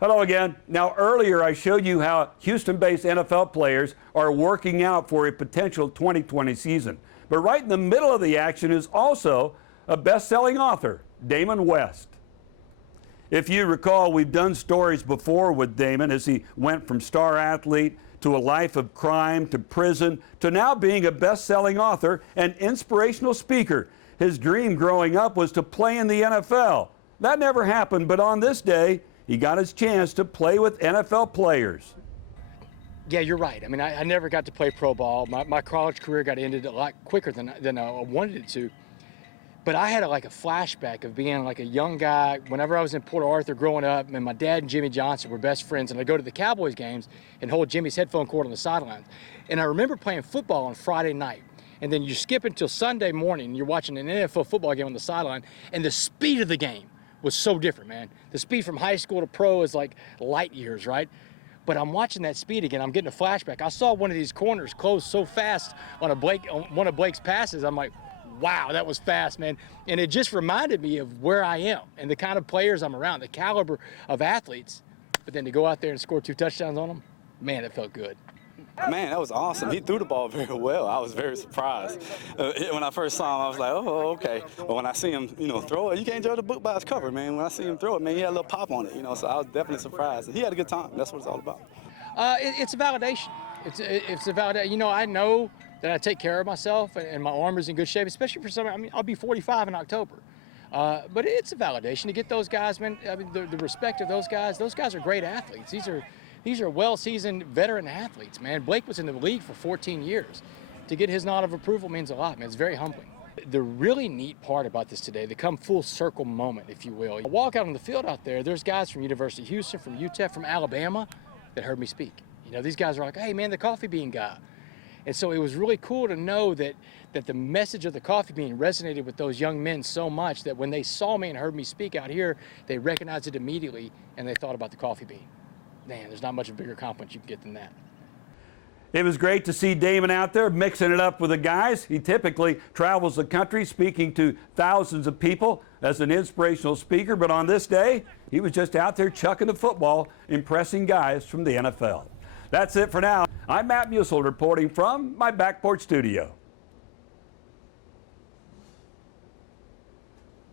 Hello again. Now, earlier I showed you how Houston-based NFL players are working out for a potential 2020 season. But right in the middle of the action is also a best-selling author, Damon West. If you recall, we've done stories before with Damon as he went from star athlete to a life of crime to prison to now being a best-selling author and inspirational speaker. His dream growing up was to play in the NFL. That never happened, but on this day, he got his chance to play with NFL players. Yeah, you're right. I mean, I never got to play pro ball. My college career got ended a lot quicker than I wanted it to. But I had a flashback of being like a young guy whenever I was in Port Arthur growing up, and my dad and Jimmy Johnson were best friends, and I'd go to the Cowboys games and hold Jimmy's headphone cord on the sidelines. And I remember playing football on Friday night, and then you skip until Sunday morning, and you're watching an NFL football game on the sideline, and the speed of the game was so different, man. The speed from high school to pro is like light years, right? But I'm watching that speed again. I'm getting a flashback. I saw one of these corners close so fast on one of Blake's passes. I'm like, wow, that was fast, man. And it just reminded me of where I am and the kind of players I'm around, the caliber of athletes. But then to go out there and score 2 touchdowns on them, man, it felt good. Man, that was awesome. He threw the ball very well. I was very surprised. When I first saw him, I was like, oh, okay. But when I see him, throw it, you can't judge a book by its cover, man. When I see him throw it, man, he had a little pop on it, so I was definitely surprised. And he had a good time. That's what it's all about. It's a validation. It's a validation. I know that I take care of myself and my arm is in good shape, especially for some. I mean, I'll be 45 in October. But it's a validation to get those guys, man. I mean, the respect of those guys are great athletes. These are well-seasoned veteran athletes, man. Blake was in the league for 14 years. To get his nod of approval means a lot, man. It's very humbling. The really neat part about this today, the come full circle moment, if you will. I walk out on the field out there's guys from University of Houston, from UTEP, from Alabama that heard me speak. These guys are like, hey, man, the coffee bean guy. And so it was really cool to know that the message of the coffee bean resonated with those young men so much that when they saw me and heard me speak out here, they recognized it immediately and they thought about the coffee bean. Man, there's not much of a bigger compliment you can get than that. It was great to see Damon out there mixing it up with the guys. He typically travels the country speaking to thousands of people as an inspirational speaker, but on this day, he was just out there chucking the football, impressing guys from the NFL. That's it for now. I'm Matt Musil reporting from my back porch studio.